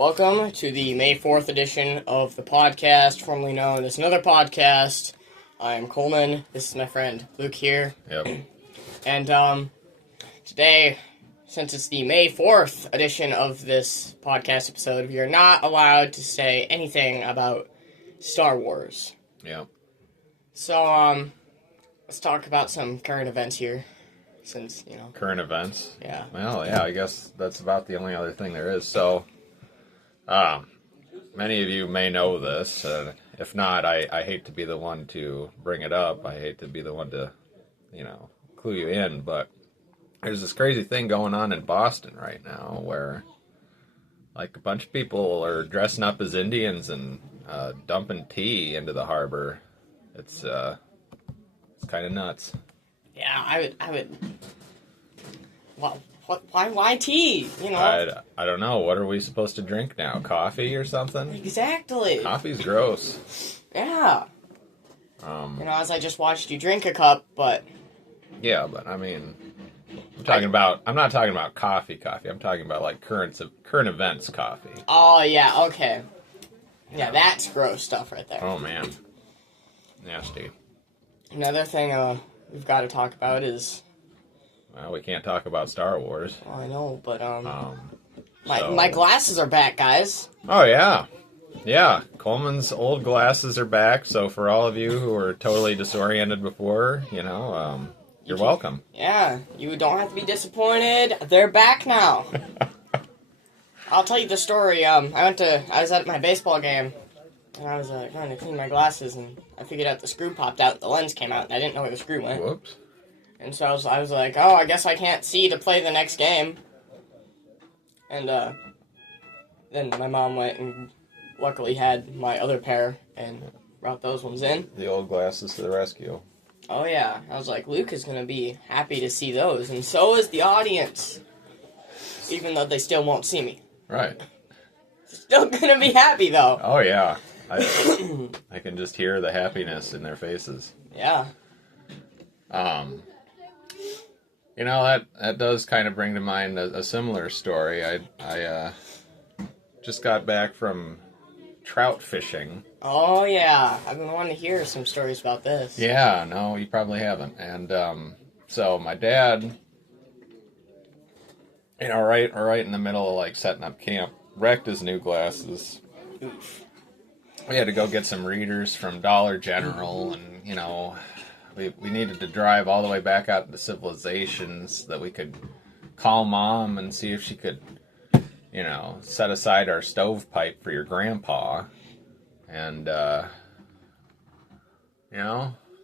Welcome to the May 4th edition of the podcast, formerly known as Another Podcast. I'm Coleman. This is my friend Luke here. Yep. And today, since it's the May 4th edition of this podcast episode, we are not allowed to say anything about Star Wars. Yep. So, let's talk about some current events here. Since, Current events? Yeah. Well, yeah, I guess that's about the only other thing there is. So, many of you may know this. If not, I hate to be the one to bring it up. I hate to be the one to, clue you in. But there's this crazy thing going on in Boston right now where, like, a bunch of people are dressing up as Indians and dumping tea into the harbor. It's kind of nuts. Yeah, I would. Well, why tea? I don't know. What are we supposed to drink now? Coffee or something? Exactly. Coffee's gross. Yeah. As I just watched you drink a cup, but. Yeah, but I mean, I'm not talking about coffee. I'm talking about like current events coffee. Oh yeah, okay. Yeah, that's gross stuff right there. Oh man, nasty. Another thing we've got to talk about is. Well, we can't talk about Star Wars. Oh, I know, but my glasses are back, guys. Oh yeah, yeah. Coleman's old glasses are back. So for all of you who were totally disoriented before, you're welcome. Yeah, you don't have to be disappointed. They're back now. I'll tell you the story. I was at my baseball game, and I was trying to clean my glasses, and I figured out the screw popped out, the lens came out, and I didn't know where the screw went. Whoops. And so I was like, oh, I guess I can't see to play the next game. And then my mom went and luckily had my other pair and brought those ones in. The old glasses to the rescue. Oh, yeah. I was like, Luke is going to be happy to see those, and so is the audience. Even though they still won't see me. Right. Still going to be happy, though. Oh, yeah. I can just hear the happiness in their faces. Yeah. That does kind of bring to mind a similar story. I just got back from trout fishing. Oh, yeah. I've been wanting to hear some stories about this. Yeah, no, you probably haven't. And so my dad, right in the middle of like setting up camp, wrecked his new glasses. Oof. We had to go get some readers from Dollar General, and we needed to drive all the way back out to Civilization so that we could call Mom and see if she could, set aside our stovepipe for your grandpa. And, that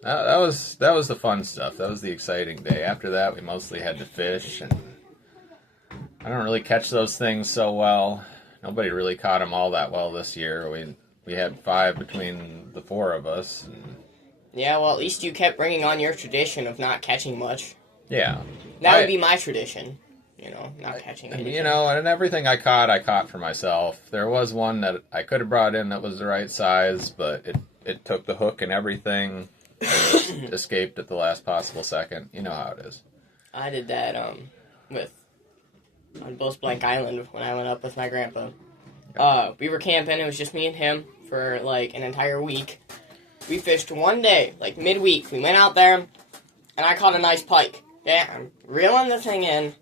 was the fun stuff. That was the exciting day. After that, we mostly had to fish, and I don't really catch those things so well. Nobody really caught them all that well this year. We had 5 between the 4 of us, and yeah, well, at least you kept bringing on your tradition of not catching much. yeah. That would be my tradition, not catching anything. And everything I caught for myself. There was one that I could have brought in that was the right size, but it took the hook and everything, and escaped at the last possible second. You know how it is. I did that on Bulls Blank Island when I went up with my grandpa. We were camping, it was just me and him for like an entire week. We fished one day, like midweek. We went out there, and I caught a nice pike. Yeah, I'm reeling the thing in,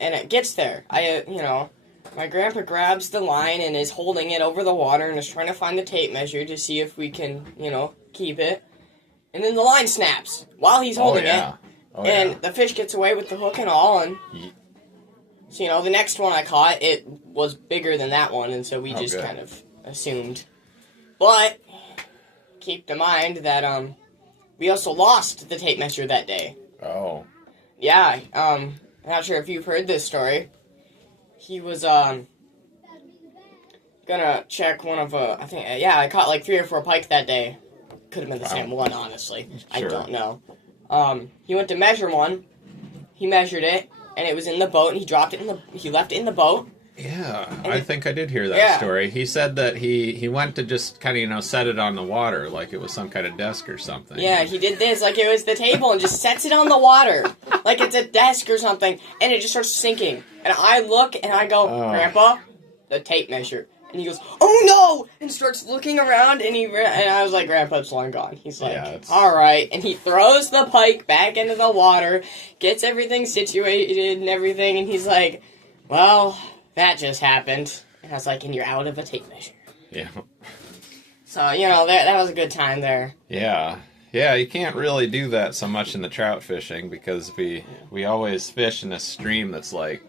and it gets there. My grandpa grabs the line and is holding it over the water and is trying to find the tape measure to see if we can, keep it. And then the line snaps while he's holding it. And the fish gets away with the hook and all, and so, the next one I caught, it was bigger than that one, and so we just kind of assumed. But keep in mind that we also lost the tape measure that day. Oh. Yeah, I'm not sure if you've heard this story. He was gonna check one of I caught like 3 or 4 pike that day. Could have been the same one, honestly. Sure. I don't know. He went to measure one. He measured it, and it was in the boat, and he left it in the boat. Yeah, I think I did hear that story. He said that he went to just kind of, set it on the water like it was some kind of desk or something. Yeah, he did this like it was the table and just sets it on the water like it's a desk or something, and it just starts sinking. And I look and I go, Grandpa, a tape measure. And he goes, "Oh no!" and starts looking around, and I was like, "Grandpa, it's long gone." He's like, Yeah, "All right," and he throws the pike back into the water, gets everything situated and everything, and he's like, "Well, that just happened." And I was like, "And you're out of a tape measure." Yeah. So that was a good time there. Yeah. Yeah, you can't really do that so much in the trout fishing because we always fish in a stream that's like,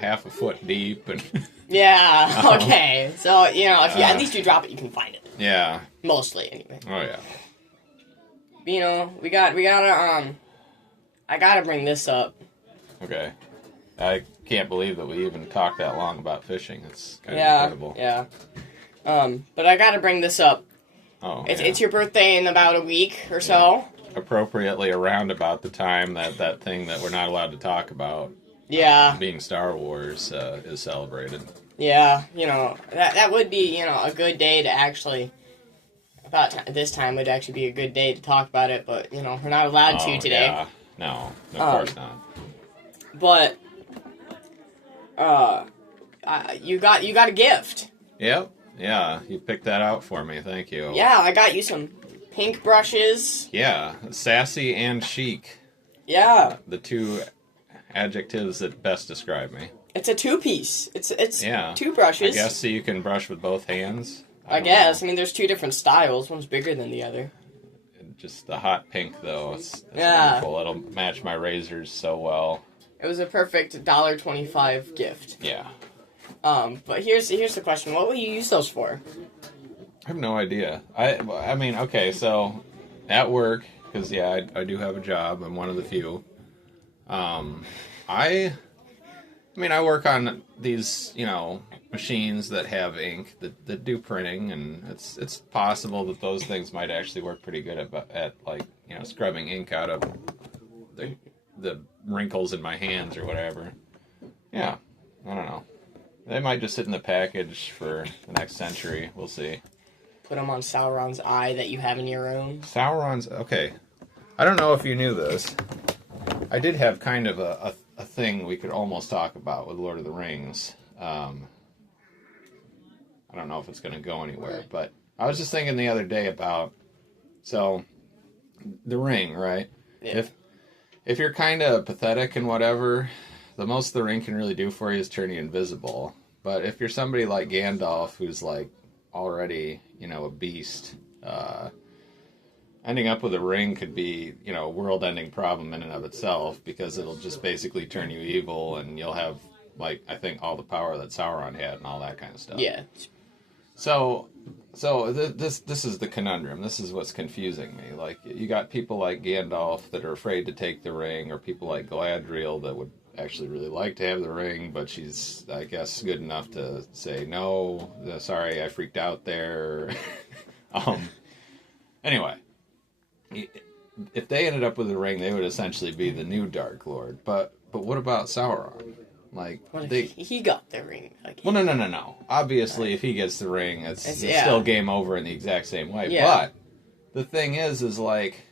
half a foot deep and Yeah. Okay. So if you at least you drop it, you can find it. yeah. Mostly, anyway. Oh yeah. We gotta I gotta bring this up. Okay. I can't believe that we even talked that long about fishing. It's kind of incredible. Yeah. But I gotta bring this up. Oh, It's your birthday in about a week or so. Appropriately around about the time that thing that we're not allowed to talk about, Yeah. being Star Wars, is celebrated. Yeah. That would be a good day to actually. This time would actually be a good day to talk about it, but we're not allowed to today. Yeah. No, of course not. But you got a gift. Yep. Yeah, you picked that out for me. Thank you. Yeah, I got you some pink brushes. Yeah, sassy and chic. Yeah. The two adjectives that best describe me. It's a two-piece. It's Yeah. two brushes. I guess so you can brush with both hands. I guess. I mean, there's two different styles. One's bigger than the other. Just the hot pink, though. It's Yeah. wonderful. It'll match my razors so well. It was a perfect $1.25 gift. Yeah. But here's the question: what will you use those for? I have no idea. I mean, okay, so at work, because I do have a job. I'm one of the few. I work on these machines that have ink that do printing, and it's possible that those things might actually work pretty good at like scrubbing ink out of the wrinkles in my hands or whatever. Yeah, I don't know. They might just sit in the package for the next century. We'll see. Put them on Sauron's eye that you have in your room. Okay. I don't know if you knew this. I did have kind of a thing we could almost talk about with Lord of the Rings. I don't know if it's going to go anywhere, but I was just thinking the other day about, so, the ring, right? Yeah. If you're kind of pathetic and whatever, the most the ring can really do for you is turn you invisible. But if you're somebody like Gandalf, who's like already, a beast, ending up with a ring could be, a world-ending problem in and of itself, because it'll just basically turn you evil, and you'll have, like, I think all the power that Sauron had and all that kind of stuff. Yeah. So this is the conundrum. This is what's confusing me. Like, you got people like Gandalf that are afraid to take the ring, or people like Galadriel that would actually really like to have the ring, but she's, I guess, good enough to say, no, sorry, I freaked out there. Anyway, if they ended up with the ring, they would essentially be the new Dark Lord. But what about Sauron? Like, what if he got the ring? Well, no. Obviously, if he gets the ring, it's still game over in the exact same way. Yeah. But the thing is like,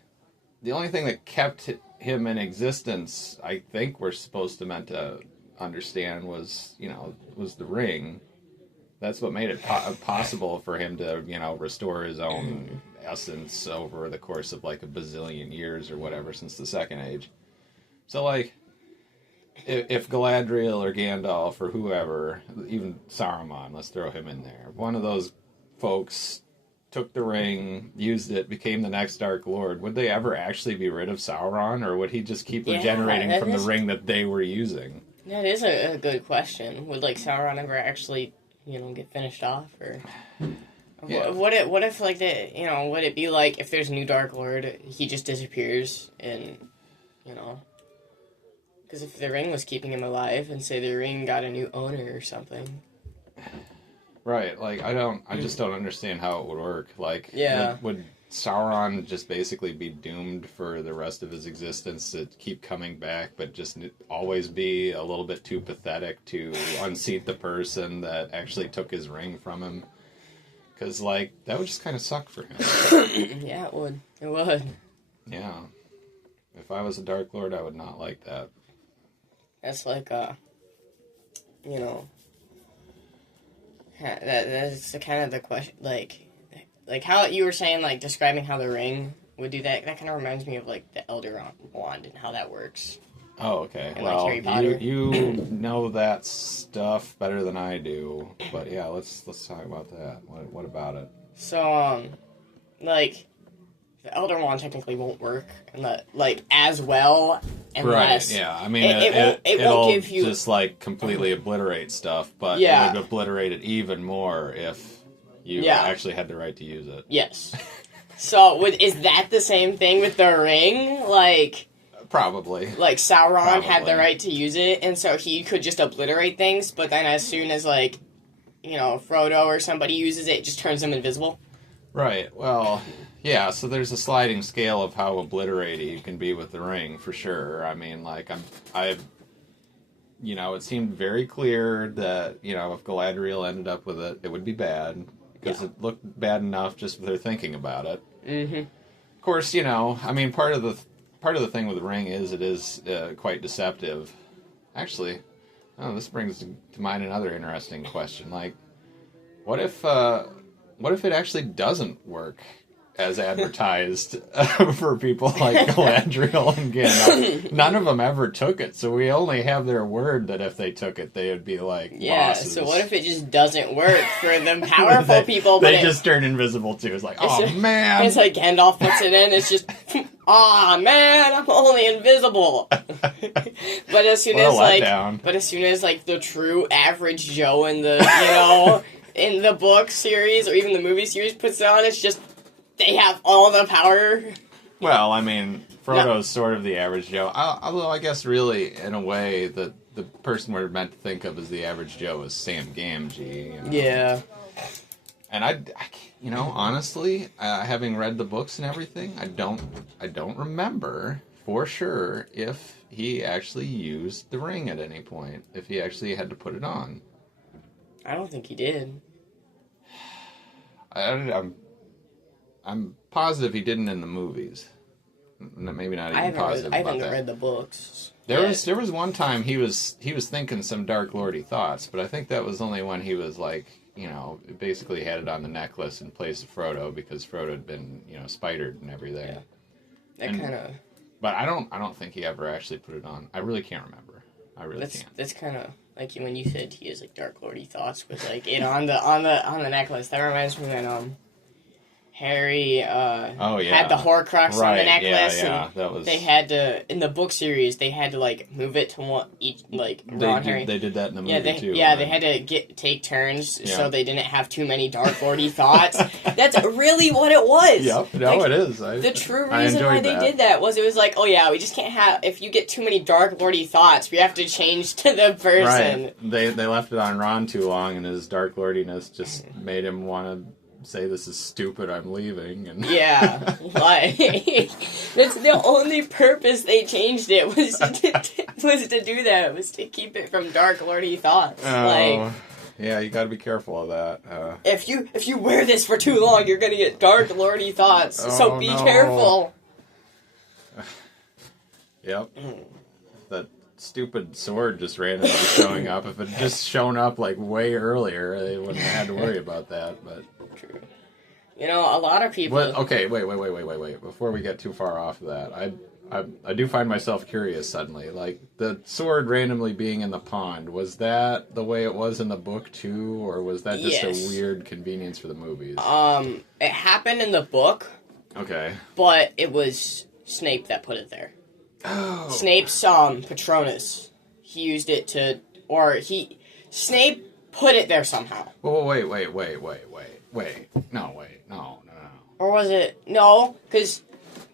the only thing that kept him in existence, I think we're supposed to meant to understand, was the ring. That's what made it possible for him to restore his own essence over the course of like a bazillion years or whatever since the Second Age. So like, if Galadriel or Gandalf or whoever, even Saruman, let's throw him in there, one of those folks took the ring, used it, became the next Dark Lord, would they ever actually be rid of Sauron, or would he just keep regenerating from the ring that they were using? That is a good question. Would like Sauron ever actually, get finished off, or Yeah. what if like would it be like if there's a new Dark Lord, he just disappears and because if the ring was keeping him alive, and say the ring got a new owner or something. Right, like, I just don't understand how it would work. Like, yeah. would Sauron just basically be doomed for the rest of his existence to keep coming back, but just always be a little bit too pathetic to unseat the person that actually took his ring from him? Because, like, that would just kind of suck for him. Yeah, it would. It would. Yeah. If I was a Dark Lord, I would not like that. That's like, That's the kind of the question, like how you were saying, like describing how the ring would do that. That kind of reminds me of like the Elder Wand and how that works. Oh, okay. And, like, Well, Harry Potter. you know that stuff better than I do. But yeah, let's talk about that. What about it? So like the Elder Wand technically won't work as well unless Right. Yeah. I mean, it it'll won't give you just like completely obliterate stuff, but Yeah. it would obliterate it even more if you Yeah. actually had the right to use it. Yes. So is that the same thing with the ring? Probably. Like Sauron had the Probably. right to use it, and so he could just obliterate things. But then, as soon as Frodo or somebody uses it, it just turns them invisible. Right. Well, yeah. So there's a sliding scale of how obliterated you can be with the ring, for sure. I mean, like it seemed very clear that if Galadriel ended up with it, it would be bad because it looked bad enough just with her thinking about it. Mm-hmm. Of course, I mean, part of the thing with the ring is it is quite deceptive. Actually, this brings to mind another interesting question. Like, what if it actually doesn't work as advertised for people like Galadriel and Gandalf? None of them ever took it, so we only have their word that if they took it, they would be like bosses. So what if it just doesn't work for them powerful people? They just turn invisible too. It's like, man! It's like Gandalf puts it in. It's just, man, I'm only invisible. But as soon as the true average Joe in the in the book series or even the movie series puts it on, it's just they have all the power. Well, I mean, Frodo's sort of the average Joe. Although I guess really, in a way, the person we're meant to think of as the average Joe is Sam Gamgee. Yeah. And I honestly, having read the books and everything, I don't remember for sure if he actually used the ring at any point, if he actually had to put it on. I don't think he did. I'm positive he didn't in the movies. Maybe not even positive I about haven't that. read the books. There was one time he was thinking some Dark Lordy thoughts, but I think that was only when he was like, basically had it on the necklace in place of Frodo because Frodo had been, spidered and everything. Yeah. But I don't think he ever actually put it on. I really can't remember. I really can't. That's kind of like when you said he has like Dark Lordy thoughts with like it on the necklace. That reminds me when Harry had the Horcrux on the necklace. Yeah, that was. They had to in the book series. They had to like move it to one each Harry. They did that in the movie too. Yeah, they had to take turns so they didn't have too many Dark Lordy thoughts. That's really what it was. Yep, it is. The true reason why they did that was it was like, we just can't have if you get too many Dark Lordy thoughts, we have to change to the person. Right. They left it on Ron too long, and his Dark Lordiness just made him want to say this is stupid, I'm leaving. And yeah, that's the only purpose they changed it was to do that, was to keep it from Dark Lordy thoughts. Yeah, you got to be careful of that. If you wear this for too long, you're gonna get Dark Lordy thoughts. So be careful. Yep. That stupid sword just randomly showing up. If it had just shown up like way earlier, they wouldn't have had to worry about that. But true. A lot of people. Okay, wait. Before we get too far off of that, I do find myself curious suddenly. Like the sword randomly being in the pond, was that the way it was in the book too, or was that just a weird convenience for the movies? It happened in the book. Okay. But it was Snape that put it there. Oh. Snape's Patronus. He used it to, Snape put it there somehow. Well, wait. No. Or was it, no, because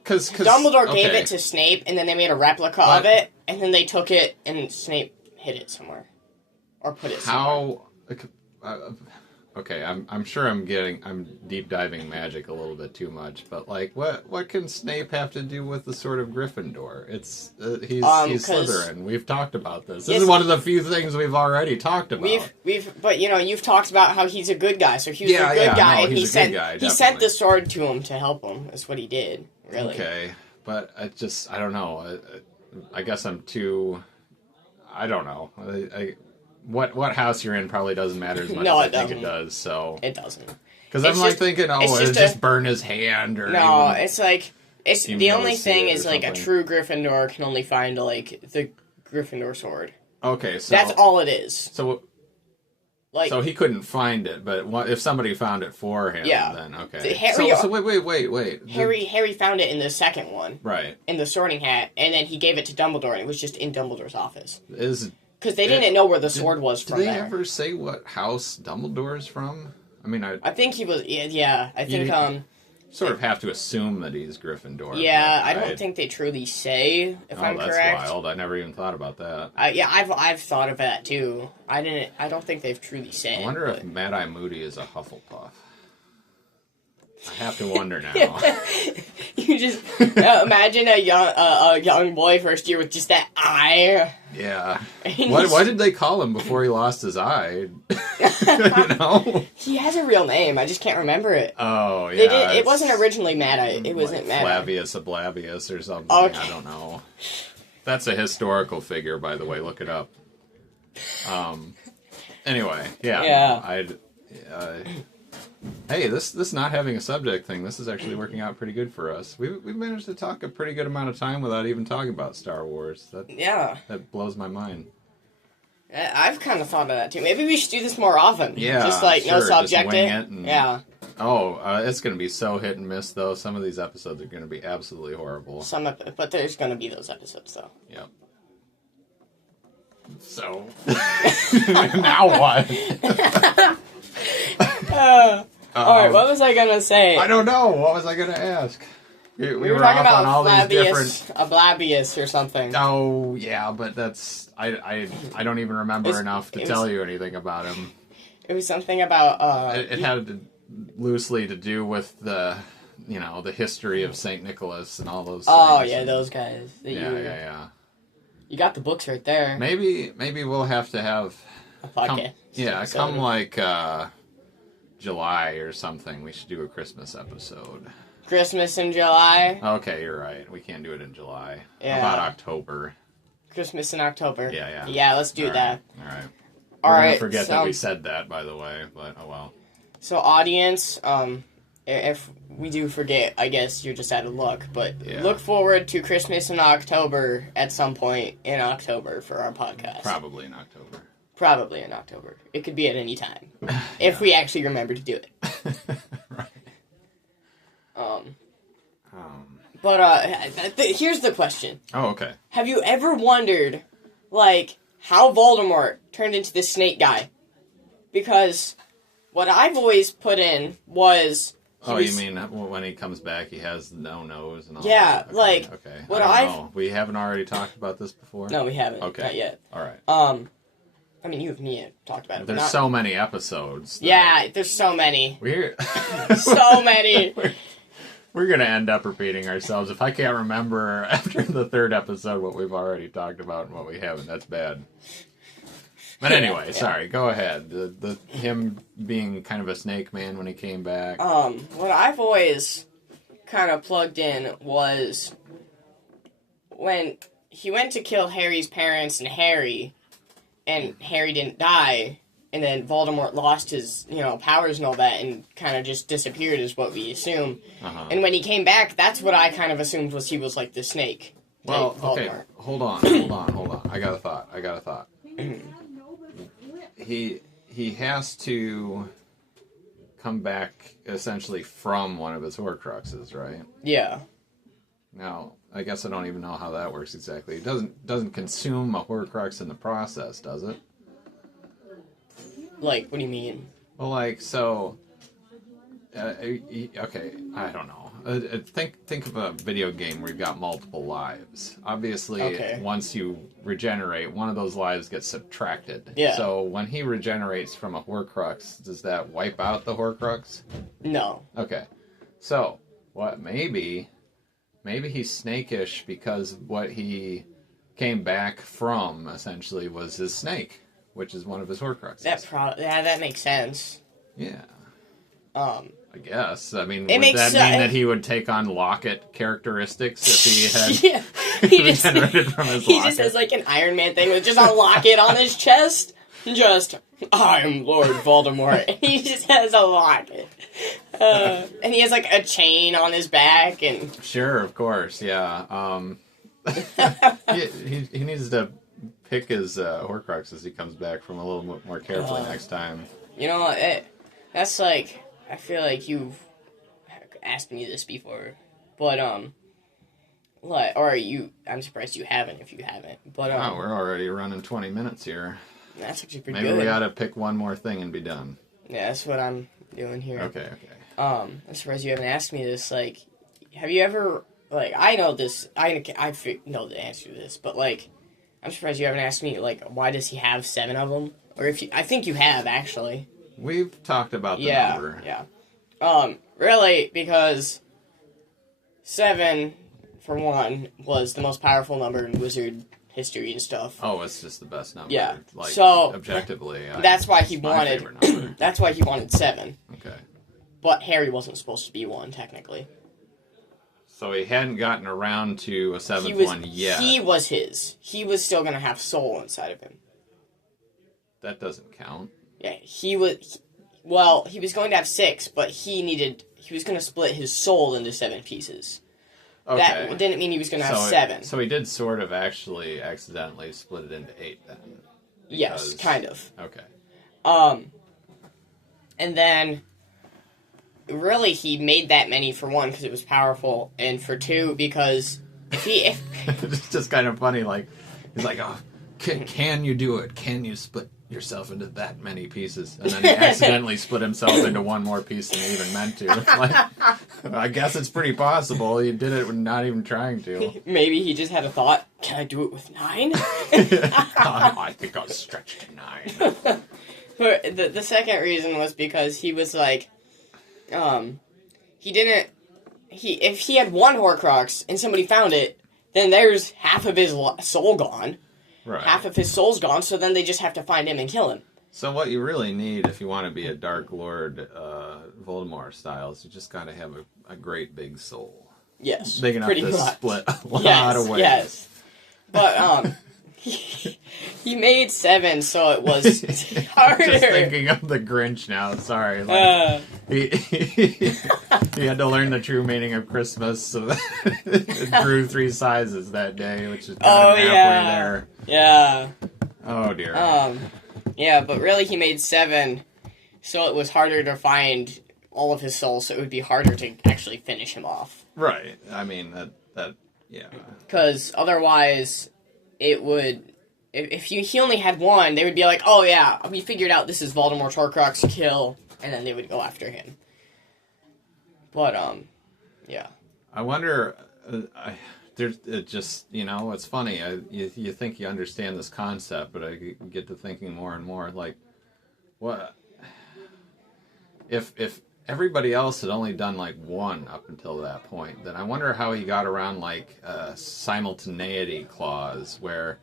Dumbledore gave it to Snape, and then they made a replica of it, and then they took it, and Snape hid it somewhere. Or put it somewhere. Okay, I'm sure I'm deep diving magic a little bit too much, but like, what can Snape have to do with the Sword of Gryffindor? It's he's Slytherin. We've talked about this. This is one of the few things we've already talked about. But you've talked about how he's a good guy, so he was a good guy, and he sent the sword to him to help him. That's what he did, really. Okay, but I don't know. I guess I'm too. I don't know. what house you're in probably doesn't matter as much No, as I it think it doesn't. does. So It doesn't. because I'm It's like just- thinking, oh, it's it just just a- burn his hand or No, even- it's like it's even the be able only to see thing it or is like a something. true Gryffindor can only find like the Gryffindor sword. okay. So That's all it is. So Like so he couldn't find it, but if somebody found it for him, Yeah. then okay. The Harry- so wait. Harry found it in the second one Right. in the Sorting Hat, and then he gave it to Dumbledore, and it was just in Dumbledore's office Is because they didn't know where the sword was Did from. they there. ever say what house Dumbledore's from? I mean, I I think he was. Yeah. I think. sort of have to assume that he's Gryffindor. Yeah. but I don't think they truly say. If I'm that's correct. wild. I never even thought about that. Yeah. I've thought of that too. I don't think they've truly said. I wonder but- if Mad Eye Moody is a Hufflepuff. I have to wonder now. You just imagine a young boy first year with just that eye. Yeah. And What did they call him before he lost his eye? You know? He has a real name. I just can't remember it. Oh, yeah. They did. It it's wasn't originally Mad Eye. It wasn't like Mad Eye. Flavius Ablavius or something. Okay. I don't know. That's a historical figure, by the way. Look it up. Anyway, yeah. Yeah. Hey, this not having a subject thing, this is actually working out pretty good for us. We've managed to talk a pretty good amount of time without even talking about Star Wars. Yeah, That blows my mind. I've kind of thought of that too. Maybe we should do this more often. Yeah, just like no sure, just subject. wing it and- Yeah, Oh, it's going to be so hit and miss, though. Some of these episodes are going to be absolutely horrible. but there's gonna be those episodes though. Yep. So, now what? All right, what was I gonna say? I don't know. What was I going to ask? We we were were talking off about on all these different. Ablabius or something. Oh yeah, but that's I don't even remember It's- enough to it tell was- you anything about him. It was something about It had loosely to do with the the history of Saint Nicholas and all those. Oh things. yeah, those guys. That Yeah. You got the books right there. Maybe we'll have to have A podcast. come like July or something. We should do a Christmas episode. Christmas in July. Okay, you're right. We can't do it in July. Yeah. How about October? Christmas in October. Yeah. Yeah, let's do All that. right. All right. All We're right. gonna forget that we so- said that, by the way. But oh well. So audience, if we do forget, I guess you're just out of luck. But Yeah. look forward to Christmas in October at some point in October for our podcast. Probably in October. Probably in October. It could be at any time if we actually remember to do it. Right. But here's the question: Oh, okay. have you ever wondered, like, how Voldemort turned into this snake guy? Because what I've always put in was. Oh, you mean when he comes back, he has no nose and all Yeah, that? Okay, like, okay. what I don't I've- know. We haven't already talked about this before? No, we haven't. Okay. Not yet. All right. I mean, you and me have talked about it. but There's not- so many episodes. that Yeah, there's so many. We're So many. We're going to end up repeating ourselves. If I can't remember after the third episode what we've already talked about and what we haven't, that's bad. But anyway, sorry, go ahead. The him being kind of a snake man when he came back. What I've always kind of plugged in was when he went to kill Harry's parents and Harry didn't die, and then Voldemort lost his, powers and all that and kind of just disappeared is what we assume. Uh-huh. And when he came back, that's what I kind of assumed was he was like the snake. Well, Like okay, Voldemort. hold on. I got a thought. He has to come back essentially from one of his Horcruxes, right? Yeah. Now, I guess I don't even know how that works exactly. It doesn't consume a Horcrux in the process, does it? Like, what do you mean? Well, like, so... okay, I don't know. Think of a video game where you've got multiple lives. Obviously, Okay. once you regenerate, one of those lives gets subtracted. Yeah. So when he regenerates from a Horcrux, does that wipe out the Horcrux? No. Okay. So, what maybe he's snakish because what he came back from, essentially, was his snake, which is one of his Horcruxes. That makes sense. Yeah. Um, I guess. I mean, It would makes that sen- mean that he would take on Locket characteristics if he had yeah. He just regenerated from his he Locket? just has like an Iron Man thing with just a locket on his chest. just, I'm Lord Voldemort. And he just has a locket. And he has, like, a chain on his back, and... Sure, of course, yeah. He needs to pick his Horcrux as he comes back from a little bit more carefully next time. You know, that's, like, I feel like you've asked me this before, but, I'm surprised you haven't if you haven't, but, Wow, we're already running 20 minutes here. That's actually pretty Maybe good. we ought to pick one more thing and be done. Yeah, that's what I'm doing here. Okay. I'm surprised you haven't asked me this, like, have you ever, like, I know this, I know the answer to this, but, like, I'm surprised you haven't asked me, like, why does he have 7 of them? Or if you, I think you have, actually. We've talked about the number. Yeah. Really, because 7, for one, was the most powerful number in Wizard history and stuff. Oh, it's just the best number. Yeah. Like, so, objectively. That's why he it's my wanted, favorite number. that's why he wanted 7. Okay. But Harry wasn't supposed to be 1, technically. So he hadn't gotten around to a 7th one yet. He was his. He was still going to have soul inside of him. That doesn't count. Yeah, he was going to have 6, but he was going to split his soul into 7 pieces. Okay. That didn't mean he was going to have 7. So he did sort of actually accidentally split it into 8 then. Yes, kind of. Okay. And then, really, he made that many for 1 because it was powerful, and for 2 because it's just kind of funny. Like he's like, "Oh, can you do it? Can you split yourself into that many pieces?" And then he accidentally split himself into 1 more piece than he even meant to. Like, I guess it's pretty possible he did it not even trying to. Maybe he just had a thought. Can I do it with 9? I think I'll stretch to 9. The second reason was because he was like, if he had 1 Horcrux and somebody found it, then there's half of his soul gone. Right. Half of his soul's gone, so then they just have to find him and kill him. So what you really need if you want to be a Dark Lord Voldemort style is you just got to have a great big soul. Yes, Big enough pretty to much. split a lot of ways. Yes, but he made 7, so it was harder. Just thinking of the Grinch now. Sorry, like, he had to learn the true meaning of Christmas, so it grew 3 sizes that day, which is kind of halfway there. Yeah. Oh dear. Yeah, but really he made 7, so it was harder to find all of his soul, so it would be harder to actually finish him off. Right. I mean that yeah. Because otherwise, it would. If he only had 1, they would be like, "Oh yeah, we figured out this is Voldemort's Horcrux, kill," and then they would go after him. But yeah. I wonder. There's just it's funny. You think you understand this concept, but I get to thinking more and more like, what if everybody else had only done like 1 up until that point? Then I wonder how he got around like a simultaneity clause where,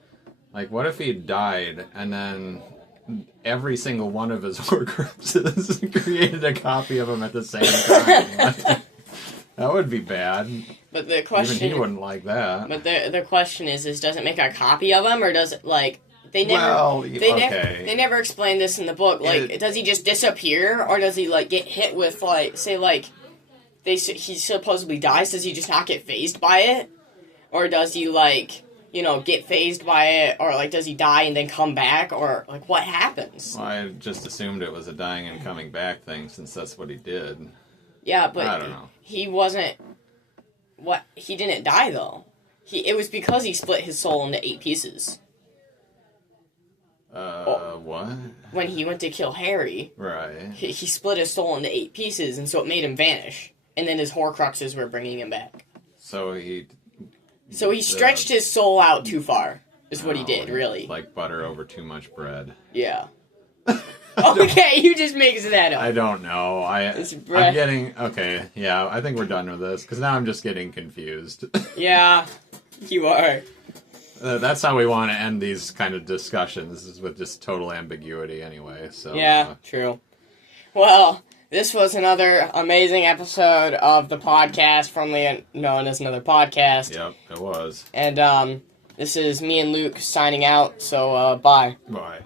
like, what if he died and then every single one of his Horcruxes created a copy of him at the same time? That would be bad. But the question, even he wouldn't like that. But the question is does it make a copy of him, or does it like they never they never explain this in the book? Like, does he just disappear, or does he like get hit with like say like he supposedly dies? Does he just not get phased by it, or does he like get phased by it, or like does he die and then come back, or like what happens? Well, I just assumed it was a dying and coming back thing since that's what he did. Yeah, but I don't know. He wasn't. What he didn't die though. It was because he split his soul into 8 pieces. What? When he went to kill Harry, right? He split his soul into 8 pieces, and so it made him vanish. And then his Horcruxes were bringing him back. So he stretched his soul out too far. Is what he did, really. Like butter over too much bread. Yeah. Okay, you just mix that up. I don't know. I'm getting... Okay, yeah, I think we're done with this, because now I'm just getting confused. Yeah, you are. That's how we want to end these kind of discussions, is with just total ambiguity anyway, so... Yeah, true. Well, this was another amazing episode of the podcast, formerly known as Another Podcast. Yep, it was. And, this is me and Luke signing out, so, bye. Bye.